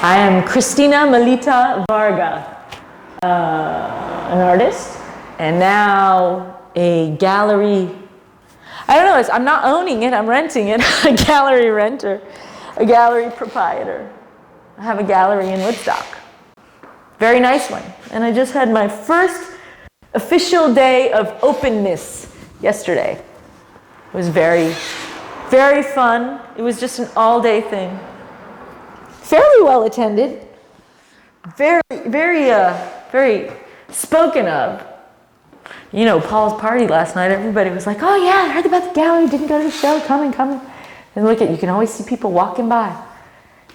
I am Christina Varga, an artist, and now a gallery. I don't know, I'm not owning it, I'm renting it. A gallery renter, a gallery proprietor. I have a gallery in Woodstock. Very nice one. And I just had my first official day of openness yesterday. It was very, very fun. It was just an all-day thing. Fairly well attended. Very, very spoken of. You know, Paul's party last night, everybody was like, oh yeah, I heard about the gallery, didn't go to the show, coming. And look you can always see people walking by.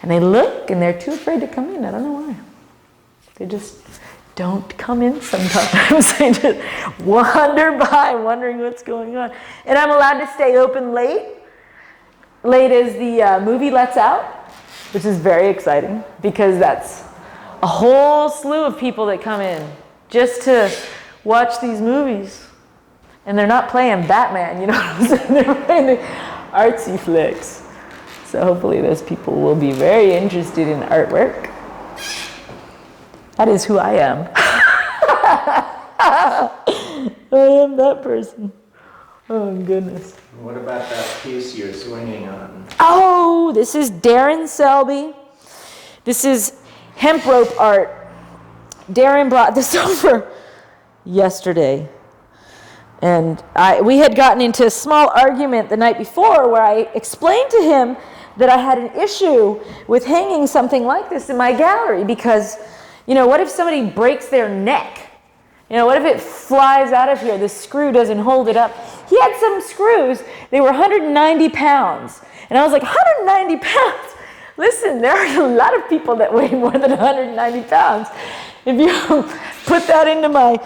And they look and they're too afraid to come in. I don't know why. They just don't come in sometimes. They just wander by wondering what's going on. And I'm allowed to stay open late. Late as the movie lets out, which is very exciting because that's a whole slew of people that come in just to watch these movies. And they're not playing Batman, you know what I'm saying? They're playing the artsy flicks. So hopefully those people will be very interested in artwork. That is who I am. I am that person. Oh, goodness. What about that piece you're swinging on? Oh, this is Darren Selby. This is hemp rope art. Darren brought this over yesterday. And we had gotten into a small argument the night before where I explained to him that I had an issue with hanging something like this in my gallery because, you know, what if somebody breaks their neck? You know, what if it flies out of here? The screw doesn't hold it up. He had some screws. They were 190 pounds. And I was like, 190 pounds? Listen, there are a lot of people that weigh more than 190 pounds. If you put that into my,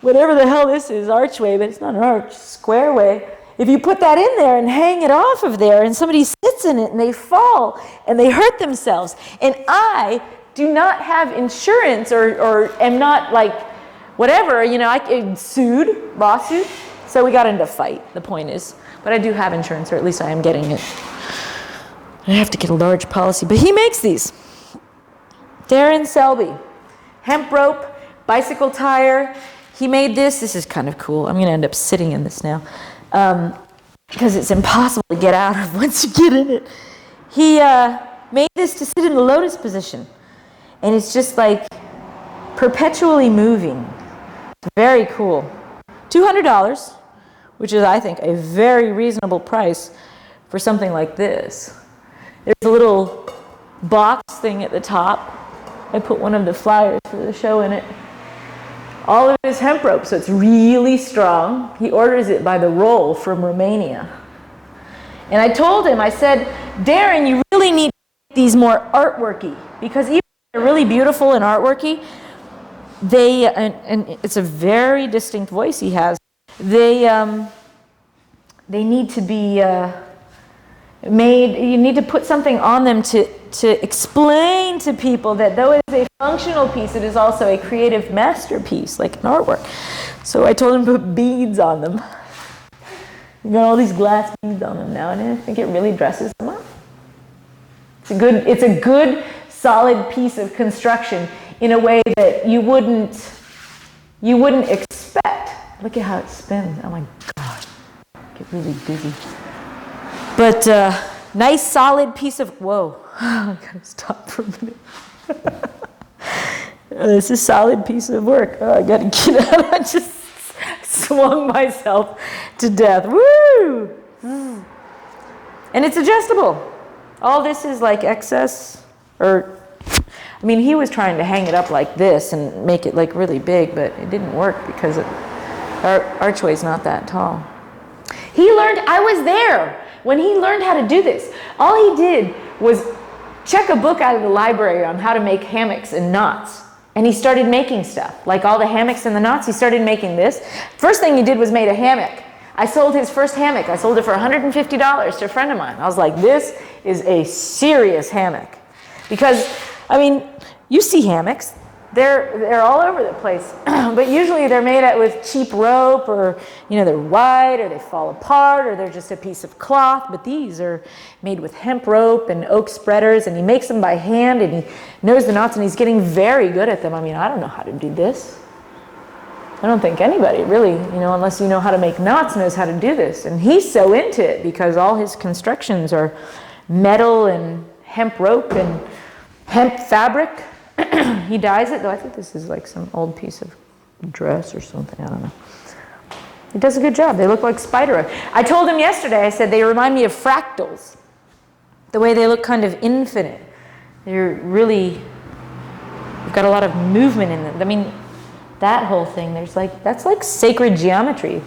whatever the hell this is, archway, but it's not an arch, squareway. If you put that in there and hang it off of there and somebody sits in it and they fall and they hurt themselves, and I do not have insurance or am not like, whatever, you know, I sued, lawsuit, so we got into a fight, the point is. But I do have insurance, or at least I am getting it. I have to get a large policy, but he makes these. Darren Selby, hemp rope, bicycle tire. He made this. This is kind of cool. I'm going to end up sitting in this now because it's impossible to get out of once you get in it. He made this to sit in the lotus position, and it's just like perpetually moving. It's very cool. $200, which is, I think, a very reasonable price for something like this. There's a little box thing at the top. I put one of the flyers for the show in it. All of it is hemp rope, so it's really strong. He orders it by the roll from Romania. And I told him, I said, Darren, you really need to make these more artworky, because even if they're really beautiful and artworky, they, and it's a very distinct voice he has, they need to be made, you need to put something on them to explain to people that though it is a functional piece, it is also a creative masterpiece, like an artwork. So I told him to put beads on them. You got all these glass beads on them now, and I think it really dresses them up. It's a good, solid piece of construction in a way that you wouldn't expect. Look at how it spins. Oh my God, I get really dizzy. But nice, solid piece of, whoa, I gotta stop for a minute. This is a solid piece of work. Oh, I gotta get out. I just swung myself to death. Woo! And it's adjustable. All this is like excess, or, I mean, he was trying to hang it up like this and make it like really big, but it didn't work because our archway's not that tall. He learned, I was there when he learned how to do this. All he did was check a book out of the library on how to make hammocks and knots. And he started making stuff, like all the hammocks and the knots. He started making this. First thing he did was made a hammock. I sold his first hammock. I sold it for $150 to a friend of mine. I was like, this is a serious hammock. Because, I mean, you see hammocks. they're all over the place. But usually they're made out with cheap rope, or they're white, or they fall apart, or they're just a piece of cloth. But these are made with hemp rope and oak spreaders, and he makes them by hand, and he knows the knots, and he's getting very good at them. I mean, I don't know how to do this. I don't think anybody really, unless you know how to make knots, knows how to do this. And he's so into it because all his constructions are metal and hemp rope and hemp fabric. He dyes it, though I think this is like some old piece of dress or something, I don't know. He does a good job. They look like spider web. I told him yesterday, I said, they remind me of fractals. The way they look kind of infinite. They're really, you've got a lot of movement in them. I mean, that whole thing, that's like sacred geometry.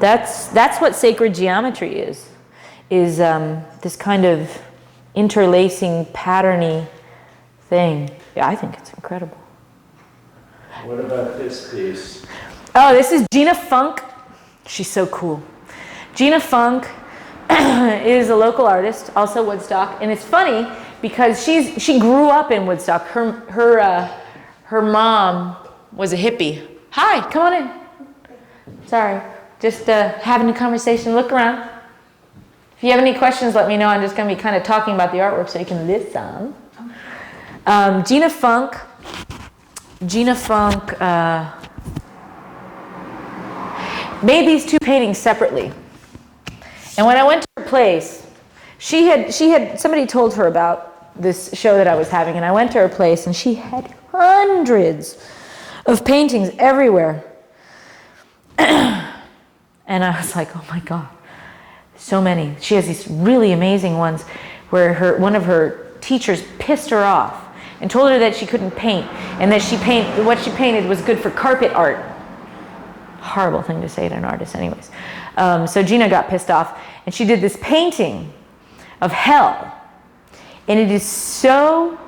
That's what sacred geometry is this kind of interlacing, patterny thing. Yeah, I think it's incredible. What about this piece? Oh, this is Gina Funk. She's so cool. Gina Funk is a local artist, also Woodstock, and it's funny because she grew up in Woodstock. Her mom was a hippie. Hi, come on in. Sorry, just having a conversation. Look around. If you have any questions, let me know. I'm just going to be kind of talking about the artwork so you can listen. Gina Funk made these two paintings separately. And when I went to her place, she had somebody told her about this show that I was having, and I went to her place, and she had hundreds of paintings everywhere. And I was like, oh my God, so many. She has these really amazing ones where one of her teachers pissed her off and told her that she couldn't paint, and that what she painted was good for carpet art. Horrible thing to say to an artist anyways. So Gina got pissed off, and she did this painting of hell. And it is so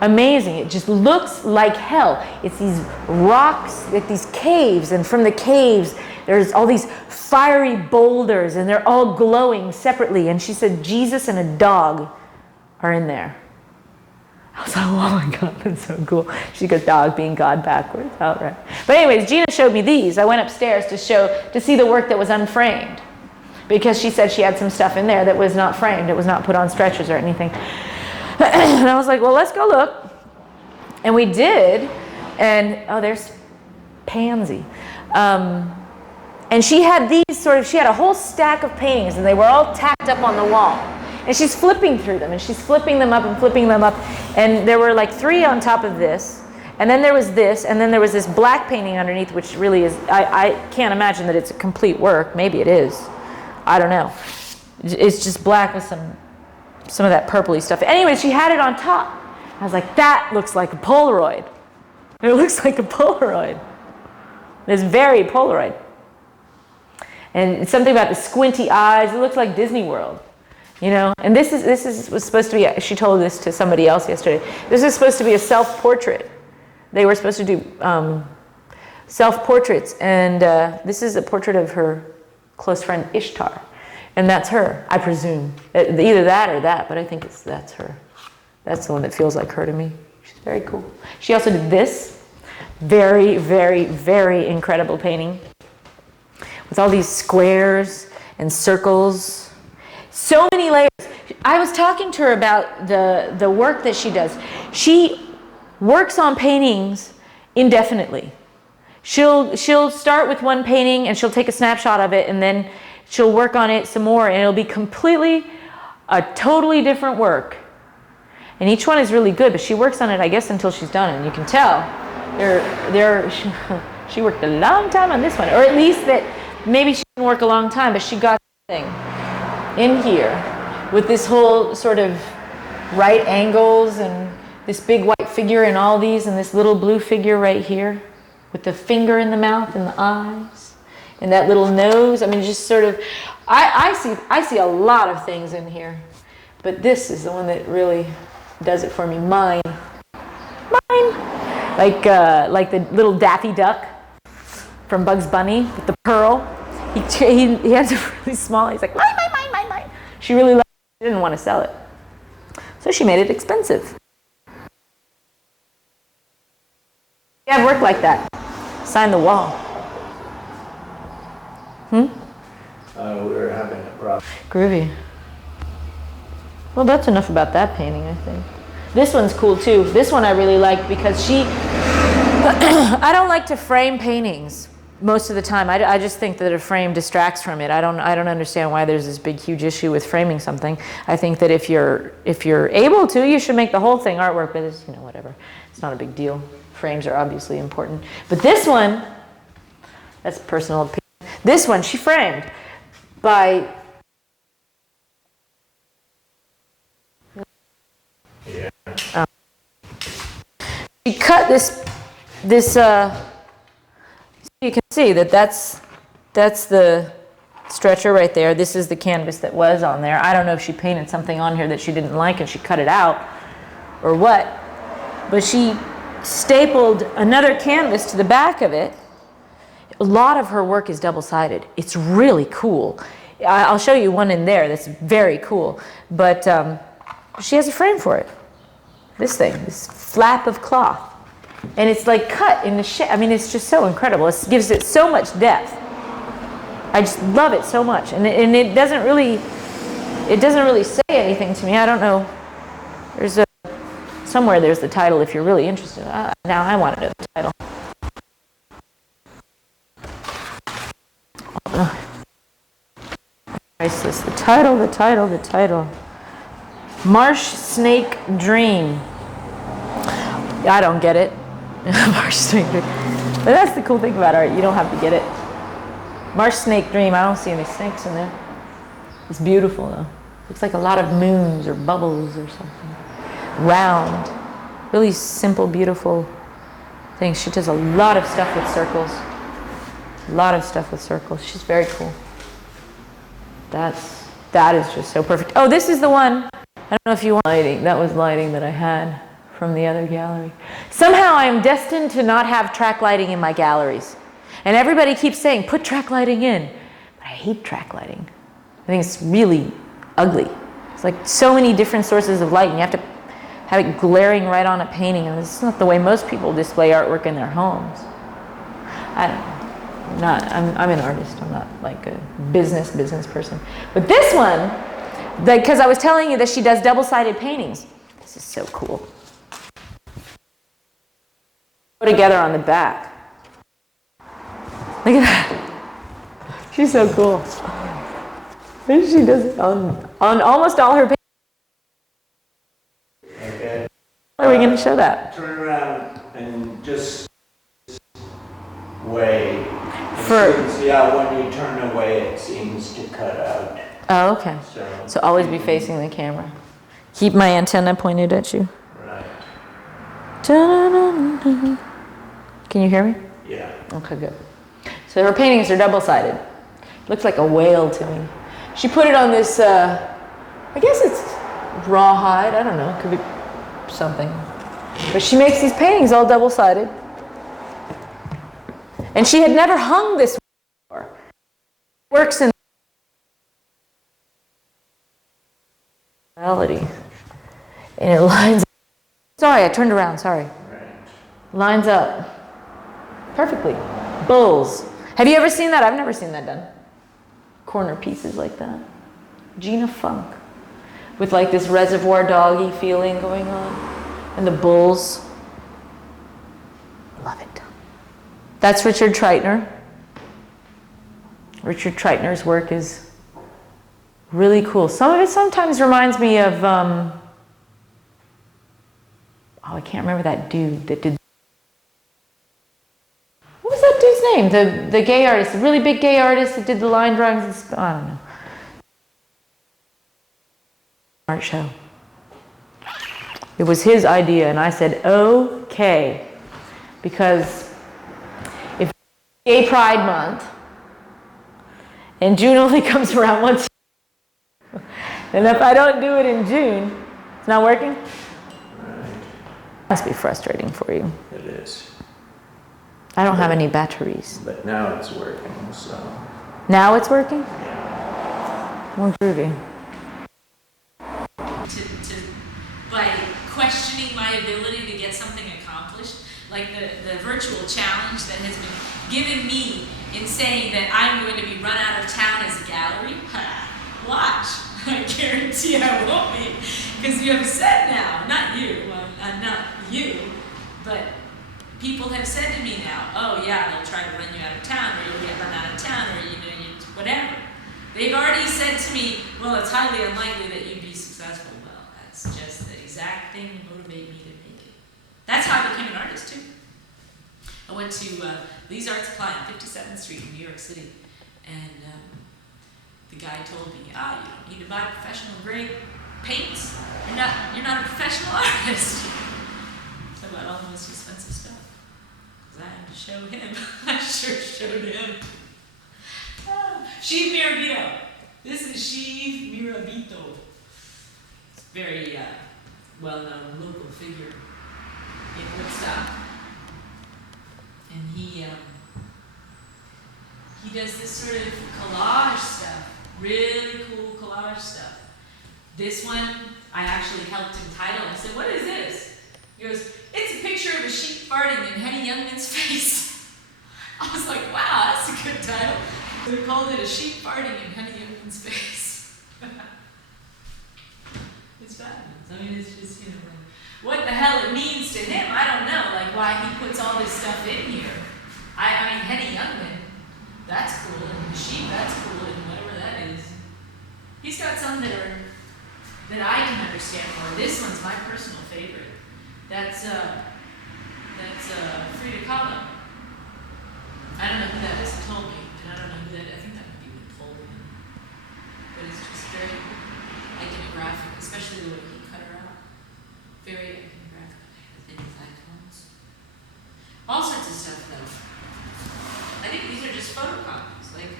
amazing. It just looks like hell. It's these rocks, like these caves, and from the caves there's all these fiery boulders, and they're all glowing separately. And she said Jesus and a dog are in there. I was like, oh my God, that's so cool. She goes, dog being God backwards. All right. But anyways, Gina showed me these. I went upstairs to see the work that was unframed, because she said she had some stuff in there that was not framed. It was not put on stretchers or anything. And I was like, well, let's go look. And we did. And, oh, there's Pansy. And she had she had a whole stack of paintings, and they were all tacked up on the wall. And she's flipping through them, and she's flipping them up and flipping them up. And there were like 3 on top of this. And then there was this, and then there was this black painting underneath, which really is, I can't imagine that it's a complete work. Maybe it is. I don't know. It's just black with some of that purpley stuff. Anyway, she had it on top. I was like, that looks like a Polaroid. It looks like a Polaroid. It's very Polaroid. And it's something about the squinty eyes. It looks like Disney World. And this was supposed to be, she told this to somebody else yesterday, this is supposed to be a self-portrait. They were supposed to do self-portraits, and this is a portrait of her close friend Ishtar, and that's her, I presume. Either that or that, but I think that's her. That's the one that feels like her to me. She's very cool. She also did this very, very, very incredible painting with all these squares and circles. So many layers. I was talking to her about the work that she does. She works on paintings indefinitely. She'll start with one painting, and she'll take a snapshot of it, and then she'll work on it some more, and it'll be a totally different work. And each one is really good, but she works on it, I guess, until she's done. And you can tell she worked a long time on this one, or at least that maybe she didn't work a long time, but she got the thing in here with this whole sort of right angles, and this big white figure and all these, and this little blue figure right here with the finger in the mouth and the eyes and that little nose. I mean, just sort of, I see a lot of things in here, but this is the one that really does it for me. Mine. Like the little Daffy Duck from Bugs Bunny with the pearl. He has a really small, he's like, mine. She really loved it. She didn't want to sell it. So she made it expensive. You have work like that. Sign the wall. We were having a problem. Groovy. Well, that's enough about that painting, I think. This one's cool too. This one I really like because she, I don't like to frame paintings most of the time. I just think that a frame distracts from it. I don't understand why there's this big, huge issue with framing something. I think that if you're able to, you should make the whole thing artwork, but it's, whatever. It's not a big deal. Frames are obviously important. But this one, that's personal opinion. This one, she framed by... Yeah. She cut this, you can see that that's the stretcher right there. This is the canvas that was on there. I don't know if she painted something on here that she didn't like and she cut it out or what, but she stapled another canvas to the back of it. A lot of her work is double-sided. It's really cool. I'll show you one in there that's very cool, but she has a frame for it. This thing, this flap of cloth. And it's like cut in the shape. I mean, it's just so incredible. It gives it so much depth. I just love it so much. And it doesn't really say anything to me. I don't know. There's somewhere there's the title if you're really interested. Now I want to know the title. Priceless. The title. Marsh Snake Dream. I don't get it. Marsh Snake Dream. But that's the cool thing about art. You don't have to get it. Marsh Snake Dream. I don't see any snakes in there. It's beautiful though. Looks like a lot of moons or bubbles or something. Round. Really simple, beautiful things. She does a lot of stuff with circles. She's very cool. That is just so perfect. Oh, this is the one. I don't know if you want lighting. That was lighting that I had from the other gallery. Somehow I am destined to not have track lighting in my galleries. And everybody keeps saying, put track lighting in. But I hate track lighting. I think it's really ugly. It's like so many different sources of light and you have to have it glaring right on a painting. And this is not the way most people display artwork in their homes. I don't know. I'm an artist. I'm not like a business person. But this one, because I was telling you that she does double-sided paintings. This is so cool. Go together on the back. Look at that. She's so cool. And she does it on almost all her paintings. Okay. How are we going to show that? Turn around and just way. When you turn away, it seems to cut out. Oh, okay. So always be facing the camera. Keep my antenna pointed at you. Right. Can you hear me? Yeah. Okay, good. So her paintings are double-sided. Looks like a whale to me. She put it on this, I guess it's rawhide. I don't know. It could be something. But she makes these paintings all double-sided. And she had never hung this before. It works in reality. And it lines up. Sorry, I turned around, sorry. Right. Lines up perfectly. Bulls. Have you ever seen that? I've never seen that done. Corner pieces like that. Gina Funk. With like this reservoir doggy feeling going on. And the bulls. Love it. That's Richard Treitner. Richard Treitner's work is really cool. Some of it sometimes reminds me of, I can't remember that dude that did. What was that dude's name? The gay artist, the really big gay artist that did the line drawings. I don't know. Art show. It was his idea, and I said, okay, because if Gay Pride Month, and June only comes around once, and if I don't do it in June, it's not working? Right. Must be frustrating for you. It is. I don't have any batteries. But now it's working, so. Now it's working? Yeah. Well, groovy. By questioning my ability to get something accomplished, like the virtual challenge that has been given me in saying that I'm going to be run out of town as a gallery. Watch. I guarantee I won't be, because you have said now, not you, but people have said to me now, oh yeah, they'll try to run you out of town, or you'll get run out of town, or whatever. They've already said to me, well, it's highly unlikely that you'd be successful. Well, that's just the exact thing to motivate me to make it. That's how I became an artist too. I went to Lee's Art Supply on 57th Street in New York City, and the guy told me, you don't need to buy professional grade paints. You're not a professional artist. So I bought all the most expensive stuff, because I had to show him. I sure showed him. Sheev Mirabito. This is Sheev Mirabito. It's a very well-known local figure in Woodstock. And he does this sort of collage stuff, really cool collage stuff. This one I actually helped him title. I said, what is this? He goes, it's a picture of a sheep farting in Henny Youngman's face. I was like, wow, that's a good title. We called it a sheep farting in Henny Youngman's face. It's fabulous. I mean, it's just, what the hell it means to him, I don't know, like why he puts all this stuff in here. I mean, Henny Youngman, that's cool, and the sheep, that's cool, and whatever that is. He's got some that I can understand more. This one's my personal favorite. That's Frida Kahlo. I don't know who that is, he told me, and I don't know who that is. I think that might be Napoleon. But it's just very iconographic, especially the way he cut her out. Very iconographic. The things icons. All sorts of stuff, though. I think these are just photocopies. Like,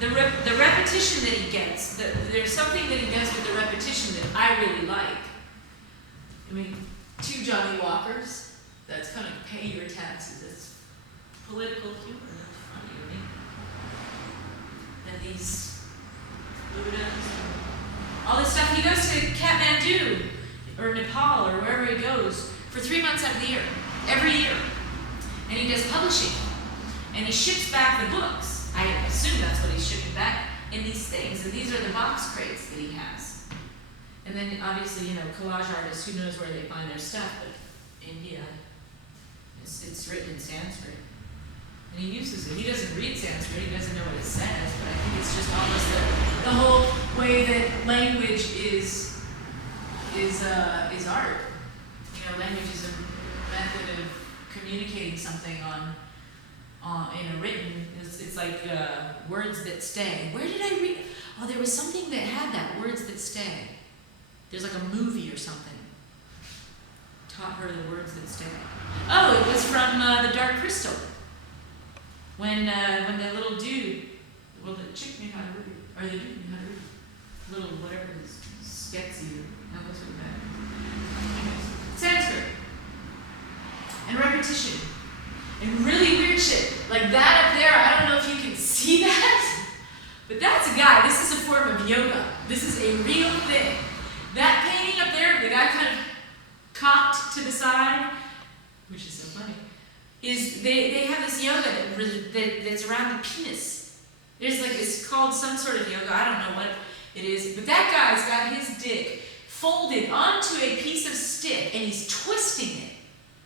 the repetition that he gets, there's something that he does with the repetition that I really like. I mean, 2 Johnny Walkers, that's kind of pay your taxes. That's political humor. That's funny to me. And these Buddhas, all this stuff. He goes to Kathmandu or Nepal or wherever he goes for 3 months out of the year, every year. And he does publishing. And he ships back the books. I assume that's what he's shipping back in these things. And these are the box crates that he has. And then obviously, collage artists, who knows where they find their stuff, but India, it's written in Sanskrit. And he uses it. He doesn't read Sanskrit, he doesn't know what it says, but I think it's just almost the whole way that language is art. Language is a method of communicating something in a written. It's like words that stay. Where did I read? Oh, there was something that had that, words that stay. There's like a movie or something. Taught her the words that stay. Oh, it was from The Dark Crystal. When the little dude, the chick knew how to read, or the dude knew how to read. Little whatever it is, Sketsy, how goes with that? Sanskrit. And repetition. And really weird shit. Like that up there, I don't know if you can see that, but that's a guy. This is a form of yoga. This is a real thing. That painting up there, the guy kind of cocked to the side, which is so funny, is they have this yoga that's around the penis. There's like, it's called some sort of yoga, I don't know what it is, but that guy's got his dick folded onto a piece of stick and he's twisting it.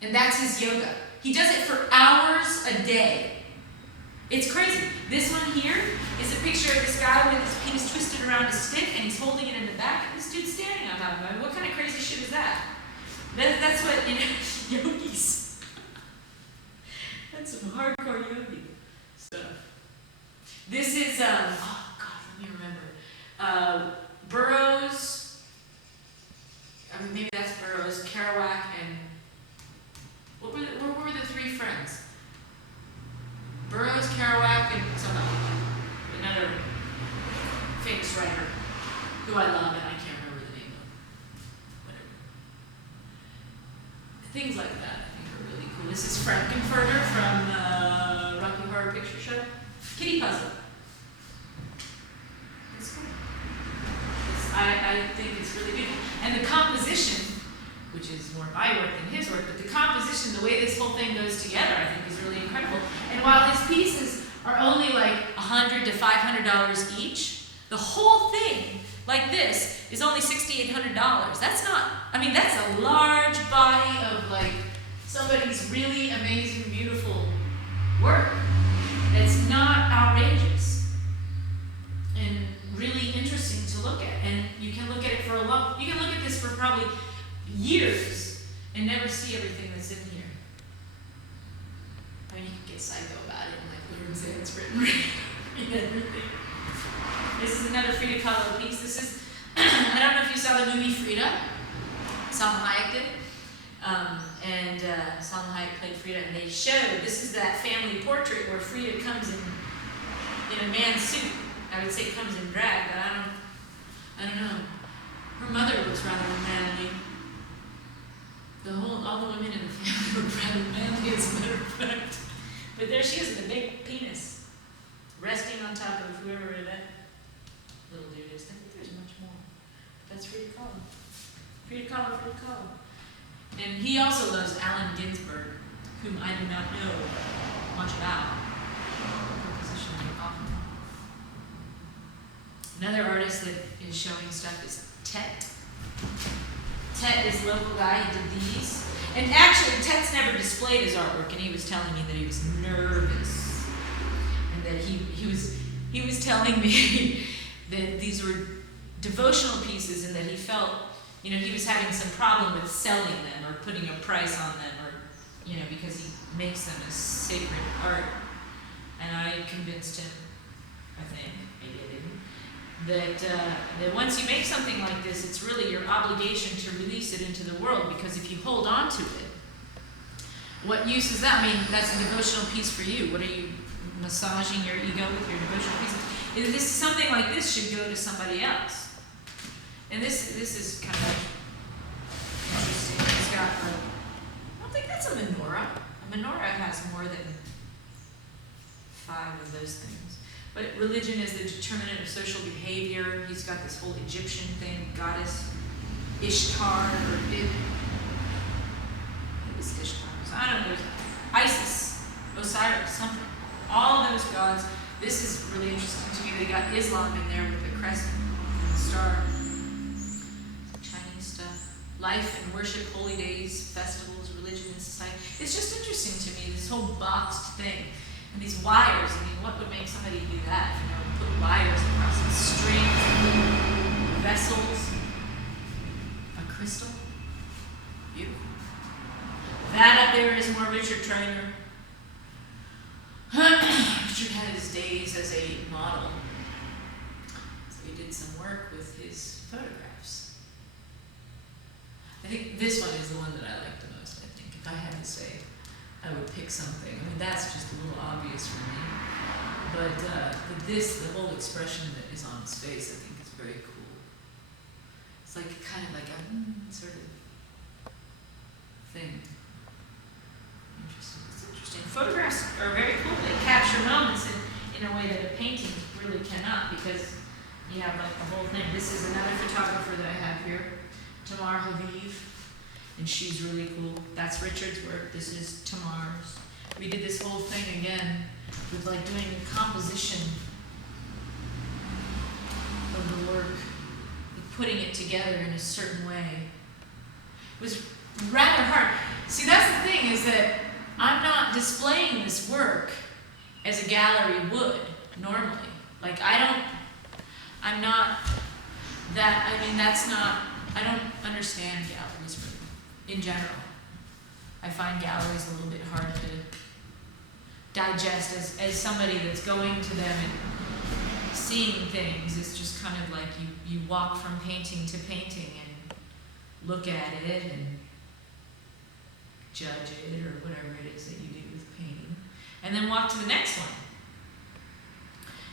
And that's his yoga. He does it for hours a day. It's crazy. This one here is a picture of this guy with his penis twisted around a stick and he's holding it in the back and this dude's standing on top of him. What kind of crazy shit is that? That's what, yogis. That's some hardcore yogi stuff. This is, oh God, let me remember. Burroughs, I mean, maybe that's Burroughs, Kerouac, and what were the 3 friends? Burroughs, Kerouac, and another famous writer who I love and I can't remember the name of. Whatever. Things like that I think are really cool. This is Frankenfurter from Rocky Horror Picture Show. Kitty Puzzle. It's cool. I think it's really beautiful. And the composition which is more my work than his work, but the composition, the way this whole thing goes together, I think is really incredible. And while his pieces are only like $100 to $500 each, the whole thing, like this, is only $6,800. That's not, I mean, that's a large body of like somebody's really amazing, beautiful work. That's not outrageous and really interesting to look at. And you can look at it for you can look at this for probably years and never see everything that's in here. I mean, you can get psycho about it and like learn say it's written read everything. This is another Frida Kahlo piece. This is, I don't know if you saw the movie Frida. Salma Hayek did. Salma Hayek played Frida, and they showed, this is that family portrait where Frida comes in a man's suit. I would say comes in drag, but I don't know. Her mother was rather manly. All the women in the family were rather manly, as a matter of fact. But there she is with a big penis, resting on top of whoever that little dude is. I think there's much more. That's Frida Kahlo. Frida Kahlo. And he also loves Allen Ginsberg, whom I do not know much about. Another artist that is showing stuff is Tet. Tet is a local guy, he did these. And actually, Tet's never displayed his artwork, and he was telling me that he was nervous. And that he was telling me that these were devotional pieces and that he felt, he was having some problem with selling them or putting a price on them or, because he makes them as sacred art. And I convinced him, I think, maybe I didn't, that once you make something like this, it's really your obligation to release it into the world, because if you hold on to it, what use is that? I mean, that's a devotional piece for you. What are you massaging your ego with your devotional pieces? This something like this should go to somebody else. And this is kind of interesting. It's got I don't think that's a menorah. A menorah has more than 5 of those things. But religion is the determinant of social behavior. He's got this whole Egyptian thing, goddess Ishtar, or it was Ishtar. So I don't know. There's Isis, Osiris, something. All of those gods. This is really interesting to me. They got Islam in there with the crescent and the star. Chinese stuff. Life and worship, holy days, festivals, religion and society. It's just interesting to me, this whole boxed thing. And these wires, I mean, what would make somebody do that? Put wires across the strings, vessels, a crystal. Beautiful. That up there is more Richard Trainer. Richard had his days as a model. So he did some work with his photographs. I think this one is the one that I like the most, I think. If I had to say, I would pick something. I mean, that's just a little obvious for me. But this, the whole expression that is on his face, I think is very cool. It's like kind of like a sort of thing. Interesting. It's interesting. Photographs are very cool. They capture moments in a way that a painting really cannot, because you have like the whole thing. This is another photographer that I have here, Tamar Haviv. And she's really cool. That's Richard's work. This is Tamar's. We did this whole thing again with like doing composition of the work, like putting it together in a certain way. It was rather hard. See, that's the thing, is that I'm not displaying this work as a gallery would normally. Like I'm not that, I mean, that's not, I don't understand galleries really. In general, I find galleries a little bit hard to digest as somebody that's going to them and seeing things. It's just kind of like you walk from painting to painting and look at it and judge it or whatever it is that you do with painting, and then walk to the next one.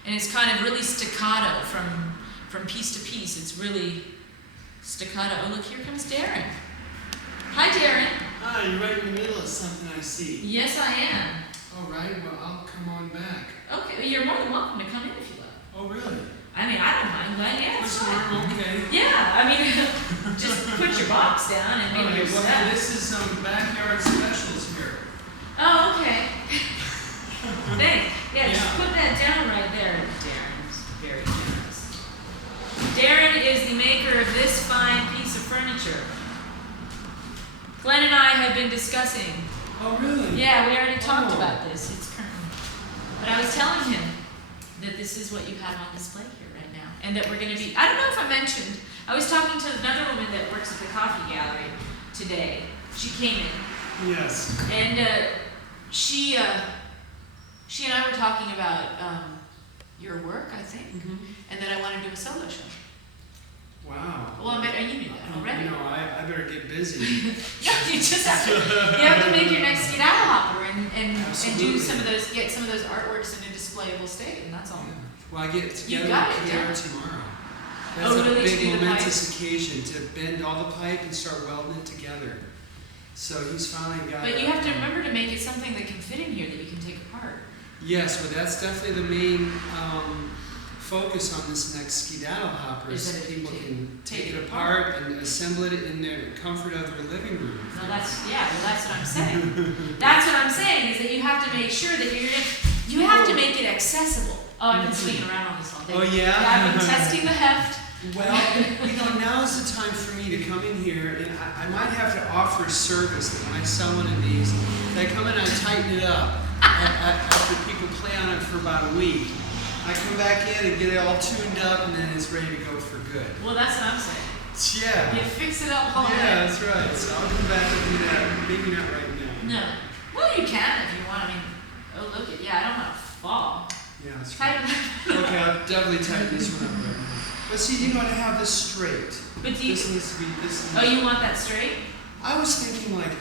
And it's kind of really staccato from piece to piece. It's really staccato. Oh, look, here comes Darren. Hi, Darren. Hi, you're right in the middle of something I see. Yes, I am. All right, well, I'll come on back. Okay, well, you're more than welcome to come in if you like. Oh, really? I mean, I don't mind. Well, yeah, that's fine. Storm, okay. Yeah, I mean, just put your box down and maybe Okay, your well, stuff. this is some backyard specials here. Oh, okay. Thanks. Yeah, just Yeah. put that down right there. Darren's very generous. Darren is the maker of this fine piece of furniture. Glenn and I have been discussing. Oh, really? Yeah, we already talked Oh. about this. It's currently. But I was telling him that this is what you have on display here right now. And that we're going to be, I don't know if I mentioned, I was talking to another woman that works at the coffee gallery today. She came in. Yes. And she and I were talking about your work, I think, and that I want to do a solo show. Wow. Well, I bet you knew that already. No, I better get busy. No, you just have to make your next skedaddle hopper and do Absolutely. get some of those artworks in a displayable state, and that's all. Well, I get You together got with it Pierre done. tomorrow. Oh, That's really, a to big do the momentous occasion to bend all the pipe and start welding it together. So he's finally got. But you have to remember to make it something that can fit in here that you can take apart. Yes, well, that's definitely the main focus on this next skedaddle hopper. Is Is that that it people can can take take it it apart and assemble it in their comfort of their living room. Well, that's what I'm saying. That's what I'm saying is that you have to make sure that you have to make it accessible. Oh, I've been swinging around on this all day. Oh, yeah? I've been testing the heft. Well, now's the time for me to come in here, and I might have to offer a service that when I sell one of these, that I come in and I tighten it up after people play on it for about a week. I come back in and get it all tuned up, and then it's ready to go for good. Well, that's what I'm saying. Yeah. You fix it up all Yeah, day. that's right. So I'll come back and do that. Maybe not right now. No. Well, you can if you want. I mean, oh, look at, I don't want to fall. Yeah, that's right. Tighten Okay, I'll definitely tighten this one up right now. But see, you know, to have this straight. But do you, This needs to be this. oh, you want that straight? I was thinking like,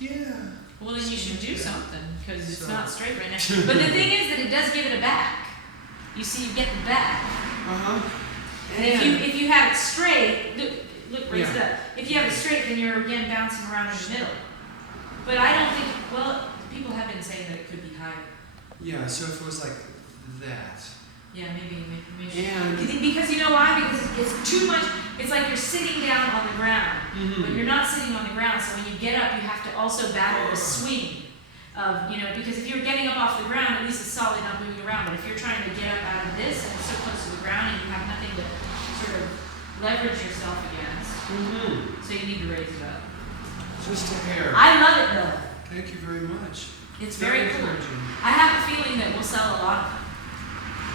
yeah. Well, then you should do something, because it's So- not straight right now. But the thing is that it does give it a back. You see, you get the back. Uh-huh. And if you have it straight, look, raise it Yeah. up. If you have it straight, then you're again bouncing around in the middle. But I don't think, well, people have been saying that it could be higher. Yeah, so if it was like that. Yeah, maybe. And Because you know why? Because it's too much, it's like you're sitting down on the ground. But you're not sitting on the ground, so when you get up, you have to also battle the swing of, because if you're getting up off the ground, at least it's solid, not moving around. But if you're trying to get up out of this and it's so close to the ground and you have nothing to sort of leverage yourself against, so you need to raise it up. just a hair. I love it though. Thank you very much. It's very cool. encouraging. I have a feeling that we'll sell a lot of them.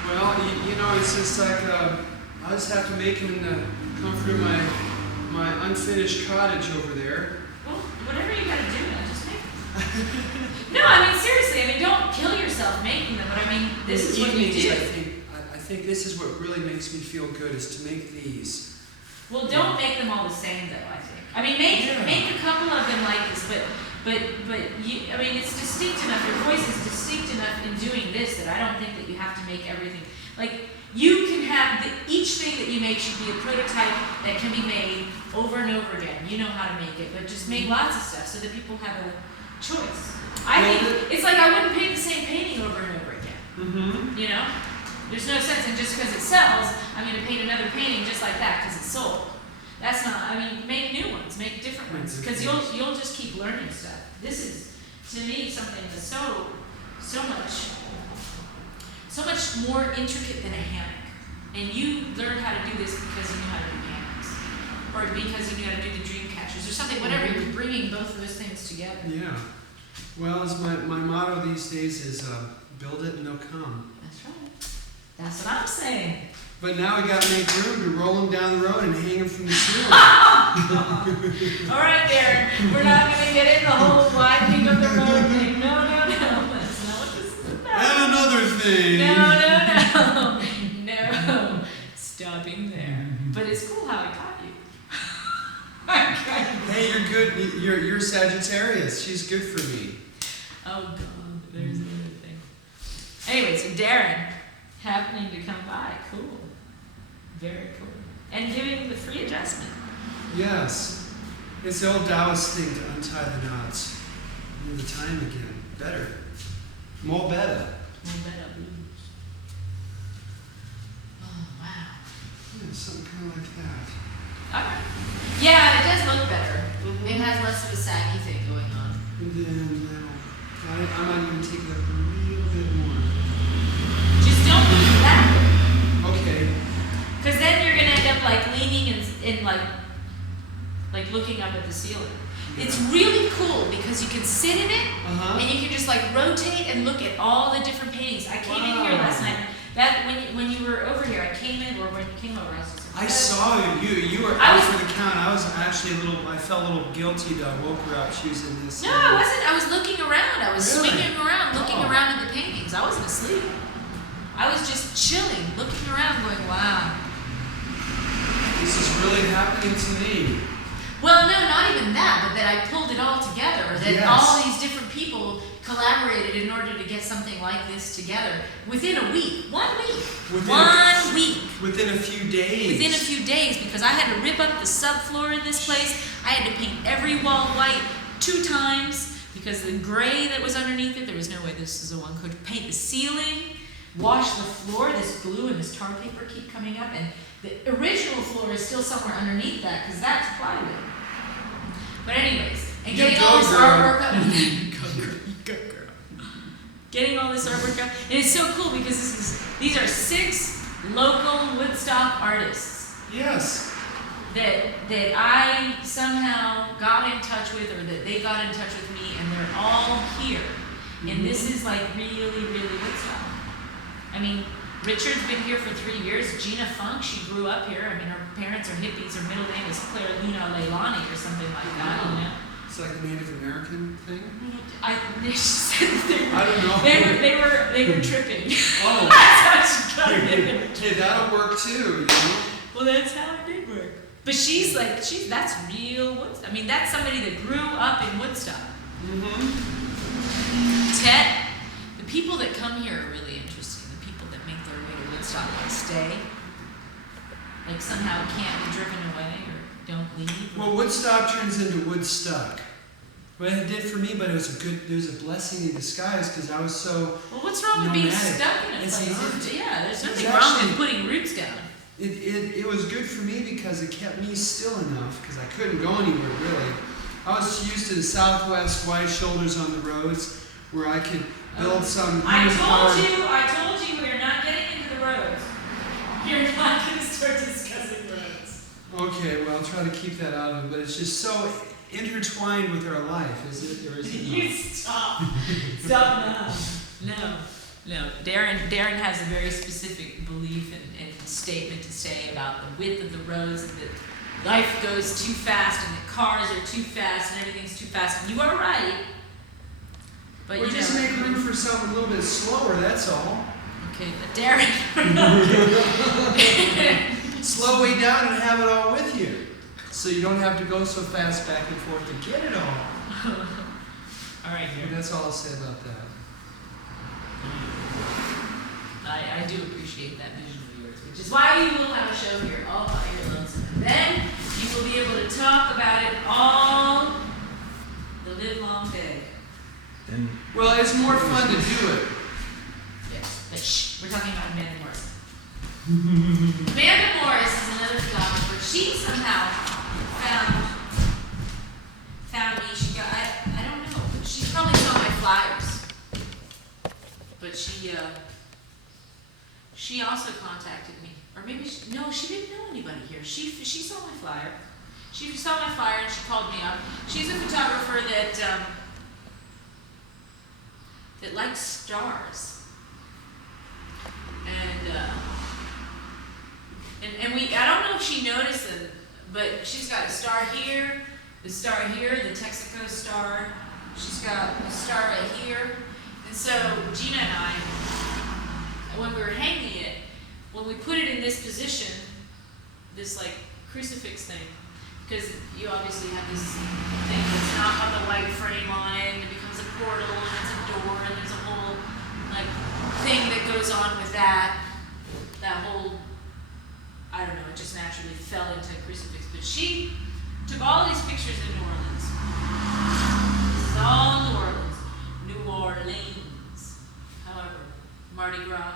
Well, you know, it's just like I just have to make them in the comfort of my unfinished cottage over there. Well, whatever you gotta do, man, just make them. No, I mean seriously. Don't kill yourself making them. But I mean, this is what you Evenings, do. I think this is what really makes me feel good is to make these. Well, don't make them all the same though. I think. I mean, make a couple of them like this, but you. I mean, it's distinct enough. Your voice is distinct enough in doing this that I don't think that you have to make everything like. You can have each thing that you make should be a prototype that can be made over and over again. You know how to make it, but just make lots of stuff so that people have a choice. I think it's like I wouldn't paint the same painting over and over again. There's no sense in just because it sells, I'm going to paint another painting just like that because it's sold. That's not. I mean, make new ones, make different ones, because you'll just keep learning stuff. This is, to me, something that's so much more intricate than a hammock. And you learned how to do this because you knew how to do hammocks, or because you knew how to do the dream catchers, or something. Whatever. You're bringing both of those things together. Yeah. Well, as my motto these days is build it and they'll come. That's right. That's what I'm saying. But now we got to make room to roll them down the road and hang them from the ceiling. All right, Darren. We're not going to get in the whole widening of the road thing. No. That's not what this is about. And another thing. No. Stopping there. But it's cool how I got you. Hey, you're good. You're Sagittarius. She's good for me. Oh, God. There's another thing. Anyway, so Darren happening to come by. Cool. Very cool. And giving the free adjustment. Yes. It's the old Taoist thing to untie the knots. And the time again. Better. More better. More better blues. Oh, wow. Yeah, something kind of like that. Alright. Yeah, it does look better. Mhm. It has less of a saggy thing going on. And then I might even take it up a little bit more. Just don't move that way. Okay. Because then you're gonna end up like leaning and like looking up at the ceiling. It's really cool because you can sit in it Uh-huh. and you can just like rotate and look at all the different paintings. I came in here last night. That when you were over here, I came in, or when you came over, I was just like, I saw you. You were I out was- for the count. I was actually I felt a little guilty that I woke her up. She was in this. No, I wasn't. I was looking around. I was Really? swinging around, looking Oh. around at the paintings. I wasn't asleep. I was just chilling, looking around, going, wow. This is really happening to me. Well, no, not even that, but that I pulled it all together. That Yes. all these different people collaborated in order to get something like this together within a week. 1 week. Within 1 week. Within a few days. Within a few days, because I had to rip up the subfloor in this place. I had to paint every wall white 2 times because the gray that was underneath it, there was no way this is a one coat. Paint the ceiling, wash the floor. This glue and this tar paper keep coming up, and the original floor is still somewhere underneath that because that's plywood. But anyways, and You getting go, all this girl. artwork up. Go girl. Getting all this artwork up, and it's so cool because these are 6 local Woodstock artists Yes. that I somehow got in touch with, or that they got in touch with me, and they're all here. And this is like really, really Woodstock. I mean, Richard's been here for 3 years. Gina Funk, she grew up here. I mean, her parents are hippies. Her middle name is Claire Luna Leilani or something like that, you know? It's like a Native American thing. She said I don't know. they were tripping. Oh. That's how she got it. Hey, that'll work too, you know? Well, that's how it did work. But that's real Woodstock. I mean, that's somebody that grew up in Woodstock. Mm-hmm. Tet, the people that come here are really interesting. The people that make their way to Woodstock and stay, like somehow can't be driven away or don't leave. Well, Woodstock turns into Woodstuck. Well, it did for me, but it was a blessing in disguise because I was so. Well, what's wrong with being nomadic. stuck in a It's place? not. Yeah, there's nothing It's wrong actually- with putting roots down. It was good for me because it kept me still enough because I couldn't go anywhere really. I was used to the Southwest wide shoulders on the roads where I could build some. I human-powered- told you we're not getting into the roads. You're not going to start discussing roads. Okay, well, I'll try to keep that out of it, but it's just so intertwined with our life, is it? Or is it You not? stop. Stop now. No. Darren has a very specific belief and statement to say about the width of the roads, and that life goes too fast and that cars are too fast and everything's too fast. And you are right. But Or you just know, make room for something a little bit slower, that's all. okay, but Darren. Slow way down and have it all with you. So you don't have to go so fast back and forth to get it all. All right, And that's all I'll say about that. I do appreciate that vision of yours, which is why you will have a show here all by your lonesome. And then you will be able to talk about it all the livelong day. And Well, it's more fun to do it. Yes, but shh, we're talking about Amanda Morris. Amanda Morris is another photographer. She somehow found me. She got, I don't know, she probably saw my flyers. But she also contacted me. Or maybe, she didn't know anybody here. She saw my flyer. She saw my flyer and she called me up. She's a photographer that likes stars. And I don't know if she noticed it, but she's got a star here, the Texaco star. She's got a star right here. And so Gina and I, when we were hanging it, when we put it in this position, this like crucifix thing, because you obviously have this thing that's not got the white frame on it, and it becomes a portal, and it's a door, and there's a whole like thing that goes on with that whole, I don't know, it just naturally fell into a crucifix. But she took all these pictures in New Orleans. This is all New Orleans. New Orleans. However, Mardi Gras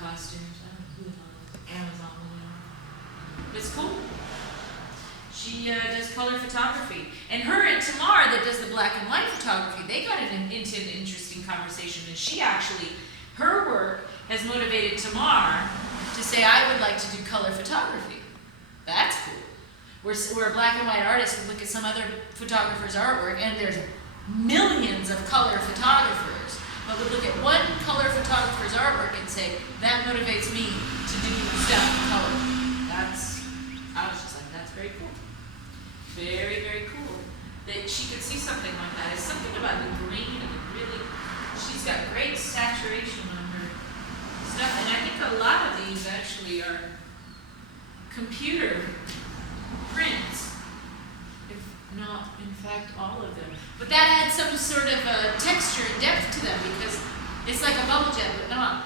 costumes, I don't know who the hell knows. Amazon. But it's cool. She does color photography. And her and Tamar that does the black and white photography, they got into an interesting conversation. And she actually, her work has motivated Tamar to say, I would like to do color photography. That's cool. We're a black and white artist and look at some other photographer's artwork, and there's millions of color photographers. But we look at one color photographer's artwork and say, that motivates me to do stuff in color. I was just like, that's very cool. Very, very cool. That she could see something like that. It's something about the green and the really, she's got great saturation on her stuff. And I think a lot of these actually are computer prints, if not, in fact, all of them. But that adds some sort of texture and depth to them because it's like a bubble jet, but not.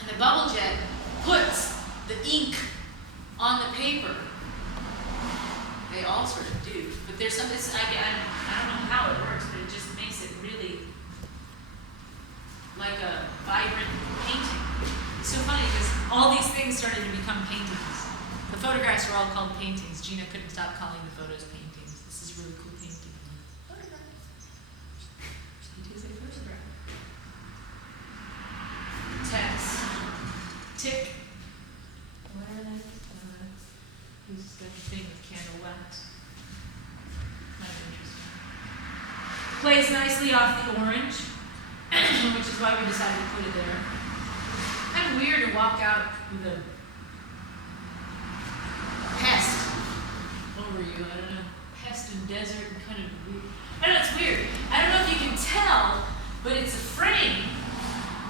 And the bubble jet puts the ink on the paper. They all sort of do. But there's some, I don't know how it works, but it just makes it really like a vibrant painting. It's so funny because all these things started to become paintings. The photographs were all called paintings. Gina couldn't stop calling the photos paintings. This is a really cool painting. Photograph. It is a photograph. Text. Tick. Whatever that is. Who's got the thing with candle wax? Kind of interesting. Plays nicely off the orange, which is why we decided to put it there. Kind of weird to walk out with a pest over you. I don't know. Pest and desert and kind of weird. I don't know, it's weird. I don't know if you can tell, but it's a frame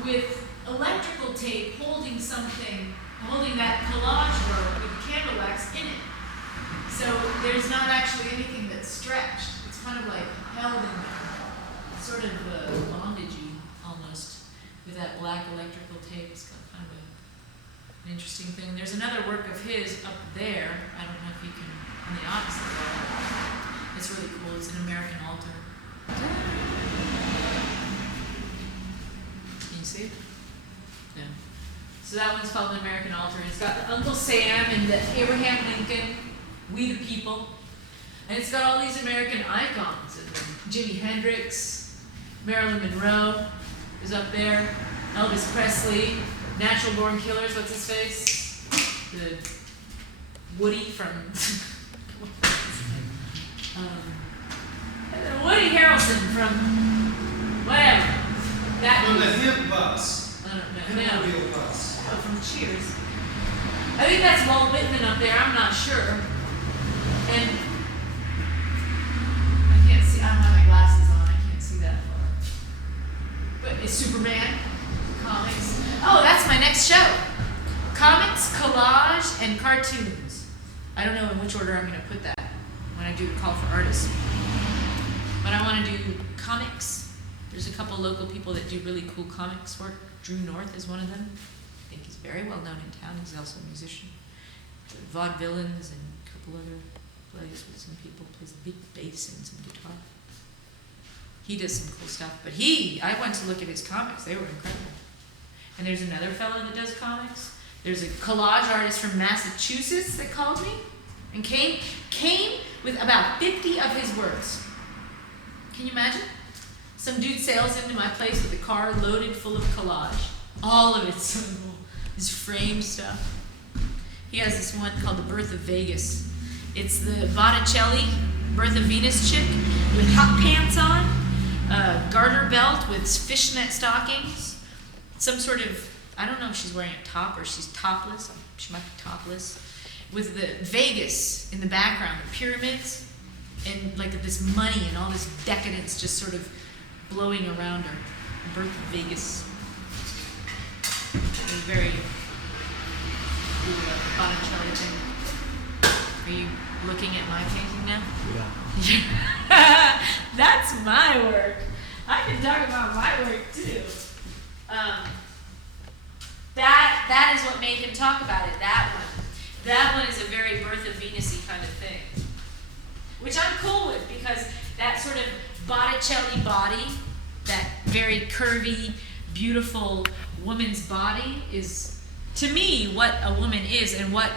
with electrical tape holding something, holding that collage work with candle wax in it. So there's not actually anything that's stretched. It's kind of like held in there. Sort of bondagey almost with that black electrical tape. It's got kind of an interesting thing. There's another work of his up there. I don't know if you can, on the opposite wall. It's really cool. It's an American altar. Can you see it? No. So that one's called an American altar. And it's got the Uncle Sam and the Abraham Lincoln, We the People. And it's got all these American icons. Jimi Hendrix, Marilyn Monroe is up there, Elvis Presley, Natural Born Killers, what's his face? The Woody from Woody Harrelson from whatever. That From the piece. hemp bus. I don't know. No. Hemp bus. Oh, from Cheers. I think that's Walt Whitman up there, I'm not sure. And I can't see, I don't have my glasses on, I can't see that far. But it's Superman, comics. Oh, that's my next show. Comics, collage, and cartoons. I don't know in which order I'm going to put that when I do the call for artists. But I want to do comics. There's a couple local people that do really cool comics work. Drew North is one of them. I think he's very well known in town. He's also a musician. The Vaudevillains and a couple other plays with some people. Plays a big bass and some guitar. He does some cool stuff. But I went to look at his comics. They were incredible. And there's another fellow that does comics. There's a collage artist from Massachusetts that called me and came with about 50 of his works. Can you imagine? Some dude sails into my place with a car loaded full of collage. All of it's so cool. His framed stuff. He has this one called The Birth of Vegas. It's the Botticelli Birth of Venus chick with hot pants on, a garter belt with fishnet stockings, some sort of, I don't know if she's wearing a top or she's topless. She might be topless. With the Vegas in the background, the pyramids, and like this money and all this decadence just sort of blowing around her. The Birth of Vegas. It was very Botticelli thing. Are you looking at my painting now? Yeah. That's my work. I can talk about my work too. That is what made him talk about it. That one is a very Birth of Venus-y kind of thing, which I'm cool with because that sort of Botticelli body, that very curvy, beautiful woman's body is to me, what a woman is and what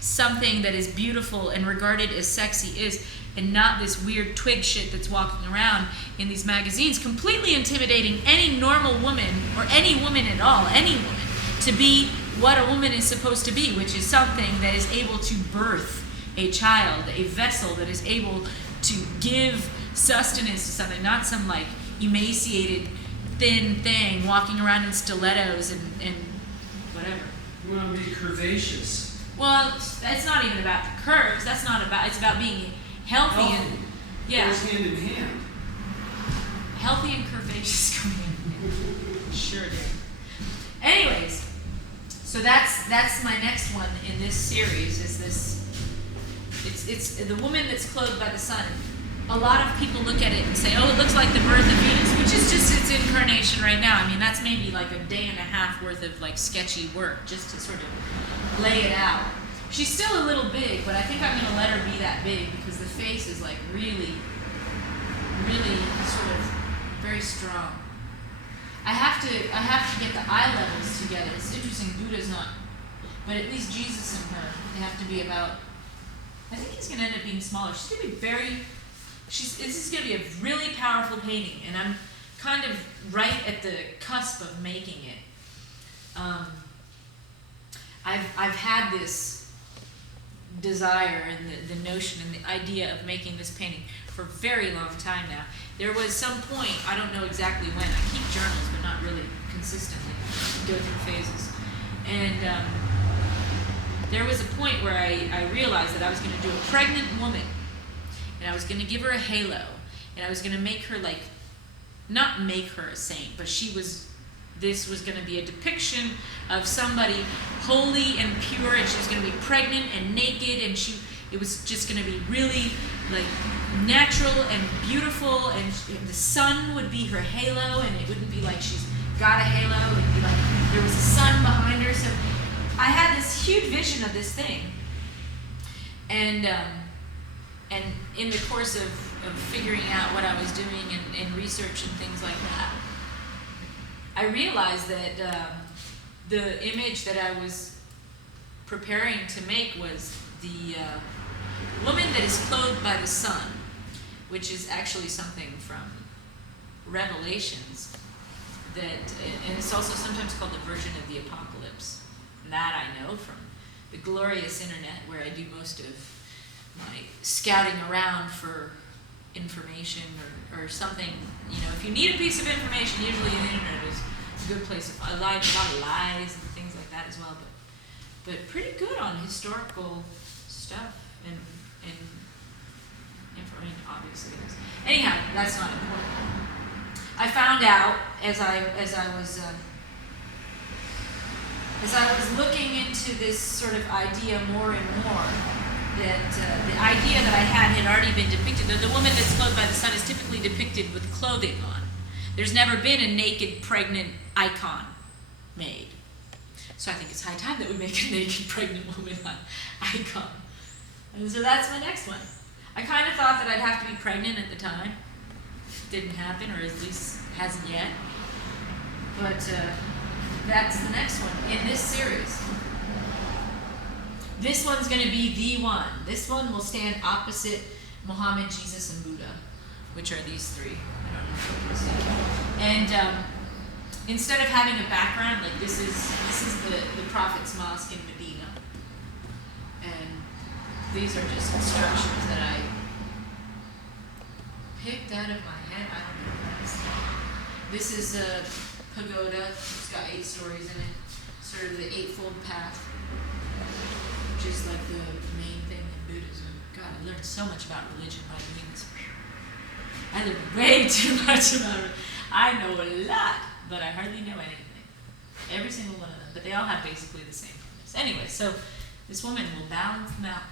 something that is beautiful and regarded as sexy is, and not this weird twig shit that's walking around in these magazines, completely intimidating any normal woman, or any woman at all, any woman, to be what a woman is supposed to be, which is something that is able to birth a child, a vessel that is able to give sustenance to something, not some like emaciated, thin thing walking around in stilettos and whatever. You want to be curvaceous. Well, it's not even about the curves. That's not about. It's about being healthy and Goes hand in hand. healthy and curvaceous. Go hand in hand. Sure do. Anyways, so that's my next one in this series. Is this? It's the woman that's clothed by the sun. A lot of people look at it and say, "Oh, it looks like the birth of Venus," which is just its incarnation right now. I mean, that's maybe like a day and a half worth of like sketchy work just to sort of lay it out. She's still a little big, but I think I'm going to let her be that big because the face is like really, really sort of very strong. I have to get the eye levels together. It's interesting. Buddha's not, but at least Jesus and her, they have to be about. I think he's going to end up being smaller. She's going to be very. This is going to be a really powerful painting, and I'm kind of right at the cusp of making it. I've had this desire and the notion and the idea of making this painting for a very long time now. There was some point, I don't know exactly when, I keep journals but not really consistently, go through phases, and there was a point where I realized that I was going to do a pregnant woman, and I was going to give her a halo, and I was going to make her like, not make her a saint, but this was going to be a depiction of somebody holy and pure, and she was going to be pregnant and naked, and it was just going to be really like natural and beautiful, and the sun would be her halo, and it wouldn't be like she's got a halo, it'd be like there was a sun behind her. So I had this huge vision of this thing, and in the course of figuring out what I was doing and research and things like that, I realized that the image that I was preparing to make was the woman that is clothed by the sun, which is actually something from Revelations, and it's also sometimes called the Virgin of the Apocalypse. And that I know from the glorious internet, where I do most of my scouting around for information or something. You know, if you need a piece of information, usually the internet is a good place to find a lot of lies and things like that as well, but pretty good on historical stuff and information, obviously. Anyhow, that's not important. I found out as I was looking into this sort of idea more and more, that the idea that I had already been depicted. The woman that's clothed by the sun is typically depicted with clothing on. There's never been a naked, pregnant icon made. So I think it's high time that we make a naked, pregnant woman icon. And so that's my next one. I kind of thought that I'd have to be pregnant at the time. Didn't happen, or at least hasn't yet. But that's the next one in this series. This one's going to be the one. This one will stand opposite Muhammad, Jesus, and Buddha, which are these three. I don't know if you can see. And instead of having a background, like this is the Prophet's mosque in Medina, and these are just structures that I picked out of my head. I don't know what this is. This is a pagoda. It's got 8 stories in it. Sort of the Eightfold Path, which is like the main thing in Buddhism. God, I learned so much about religion by doing this. I learned way too much about it. I know a lot, but I hardly know anything. Every single one of them, but they all have basically the same premise. Anyway, so this woman will balance them out.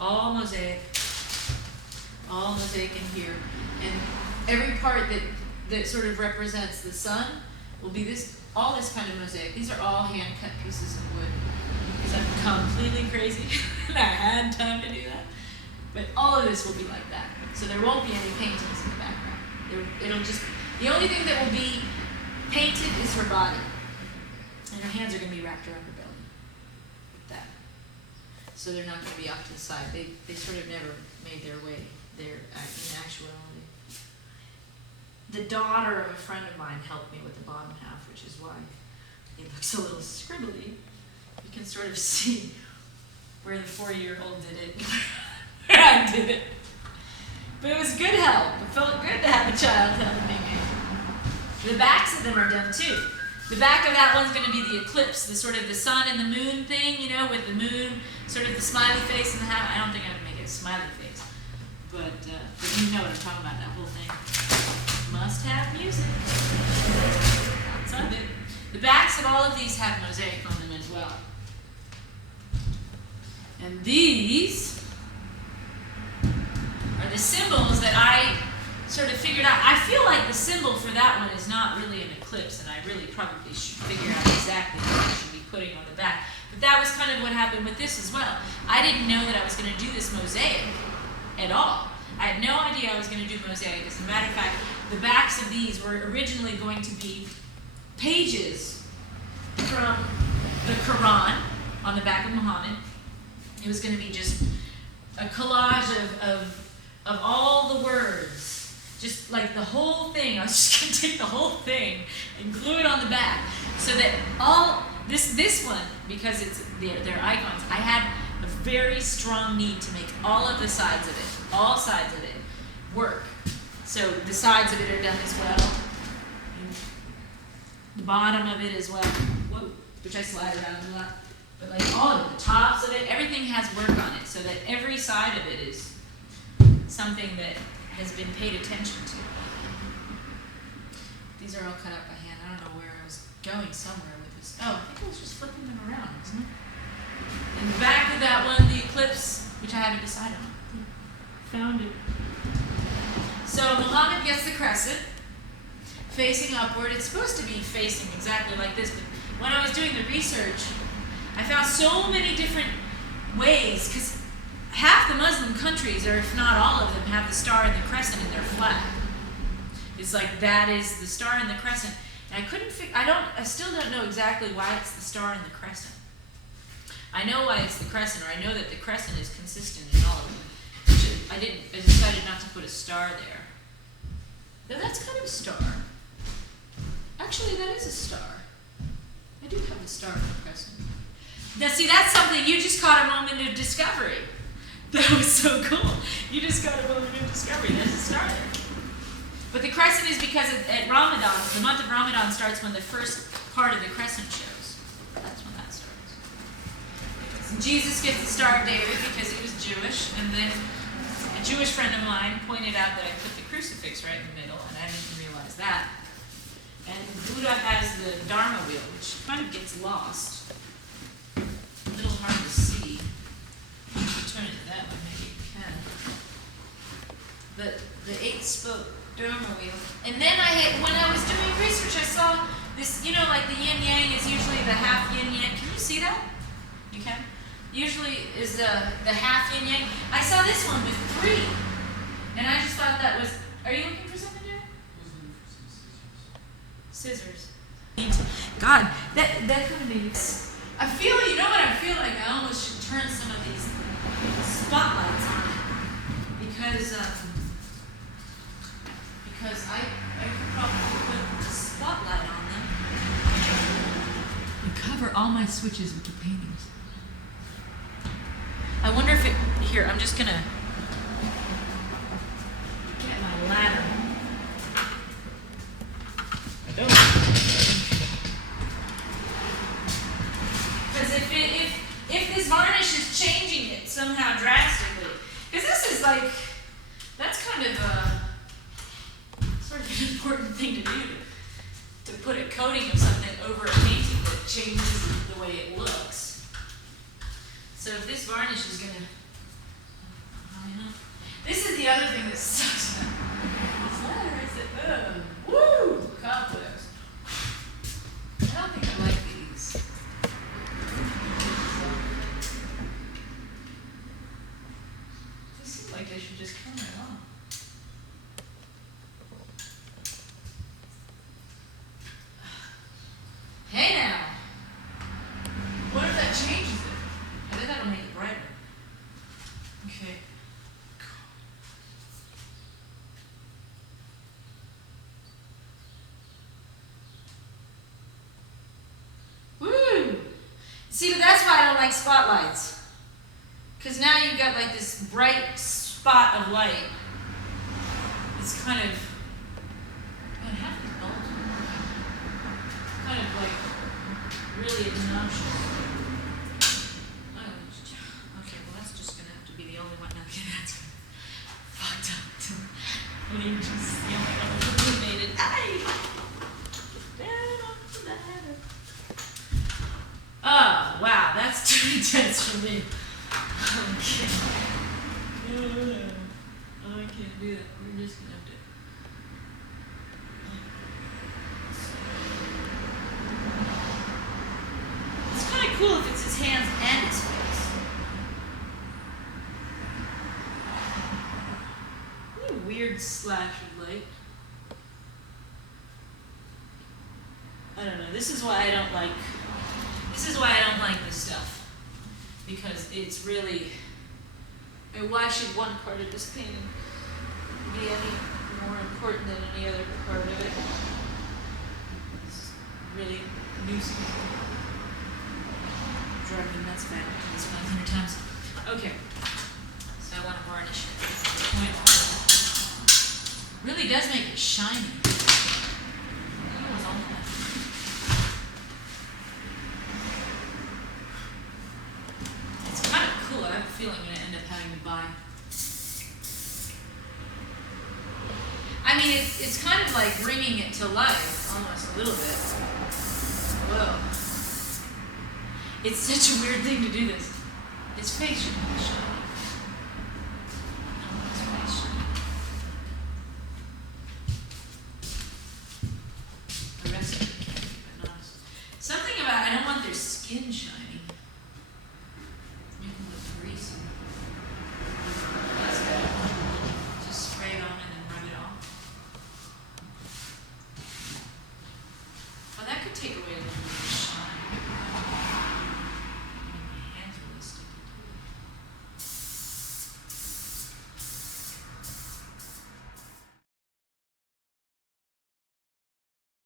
All mosaic in here, and every part that sort of represents the sun will be all this kind of mosaic. These are all hand-cut pieces of wood, because I'm completely crazy and I had time to do that. But all of this will be like that. So there won't be any paintings in the background. It'll just, the only thing that will be painted is her body. And her hands are going to be wrapped around her belly. so they're not gonna be off to the side. They sort of never made their way there in actuality. The daughter of a friend of mine helped me with the bottom half, which is why it looks a little scribbly. You can sort of see where the 4-year-old did it, where I did it. But it was good help. It felt good to have a child helping me. The backs of them are done too. The back of that one's going to be the eclipse, the sort of the sun and the moon thing, you know, with the moon, sort of the smiley face and the hat. I don't think I'd make it a smiley face, but you know what I'm talking about, that whole thing. Must have music. Lots of it. The backs of all of these have mosaic on them as well. And these are the symbols that I sort of figured out. I feel like the symbol for that one is not really an eclipse, and I really probably should figure out exactly what I should be putting on the back. But that was kind of what happened with this as well. I didn't know that I was going to do this mosaic at all. I had no idea I was going to do mosaic. As a matter of fact, the backs of these were originally going to be pages from the Quran on the back of Muhammad. It was going to be just a collage of all the words, just like the whole thing. I was just going to take the whole thing and glue it on the back, so that all this one, because it's their icons, I had a very strong need to make all of the sides of it, all sides of it, work. So the sides of it are done as well, the bottom of it as well, which I slide around a lot. But like all of it, the tops of it, everything has work on it, so that every side of it is something that has been paid attention to. These are all cut out by hand. I don't know where I was going somewhere with this. Oh, I think I was just flipping them around, wasn't it? In the back of that one, the eclipse, which I haven't decided on. Found it. So Muhammad gets the crescent, facing upward. It's supposed to be facing exactly like this, but when I was doing the research, I found so many different ways, because half the Muslim countries, or if not all of them, have the star and the crescent in their flag. It's like that is the star and the crescent. And I couldn't I still don't know exactly why it's the star and the crescent. I know why it's the crescent, or I know that the crescent is consistent in all of them. I decided not to put a star there. Though that's kind of a star. Actually, that is a star. I do have a star and a crescent. Now see, that's something, you just caught a moment of discovery. That was so cool. You just got a moment of discovery. There's a star there. But the crescent is because at Ramadan, the month of Ramadan starts when the first part of the crescent shows. That's when that starts. So Jesus gets the Star of David because he was Jewish, and then a Jewish friend of mine pointed out that I put the crucifix right in the middle, and I didn't realize that. And Buddha has the Dharma wheel, which kind of gets lost. A little hard to see. Turn it that way, maybe you can. But the 8-spoke Dharma wheel. And then when I was doing research, I saw this, you know, like the yin yang is usually the half yin yang. Can you see that? You can? Usually is the half yin yang. I saw this one with 3. And I just thought that was, are you looking for something there? Scissors. God, that kind of made me. I feel, you know what I feel like? I almost should turn some of these spotlights on because I could probably put a spotlight on them and cover all my switches with the paintings. I wonder if it, here, I'm just gonna get my ladder. I don't. Because if this varnish is changing it somehow drastically, because this is like, that's kind of a sort of an important thing to do, to put a coating of something over a painting that changes the way it looks. So if this varnish is gonna, this is the other thing that sucks about this ladder is that, woo, cobwebs. I don't think I like these. They seem like they should just come right on. Hey now! What if that changes it? I think that'll make it brighter. See, but that's why I don't like spotlights. Because now you've got like this bright spot of light. It's kind of, man, half these bulbs are working. Kind of like really obnoxious. Okay, well that's just gonna have to be the only one. Okay, that's fucked up. I mean, just the only one that illuminated. Down off the ladder. Oh, wow, that's too intense for me. Okay. No, I can't do that. We're just gonna have to. It's kind of cool if it's his hands and his face. What a weird slash of light. I don't know. This is why I don't like this stuff. Because it's really, I mean, why should one part of this painting be any more important than any other part of it? It's really nuisance. Drive me nuts back to this 500 times. Okay, so I want to varnish it. Really does make it shiny. That was all that. It's kind of cool. I have a feeling I'm going to end up having to buy. I mean, it's kind of like bringing it to life, almost a little bit. Whoa. It's such a weird thing to do this. His face should be shiny.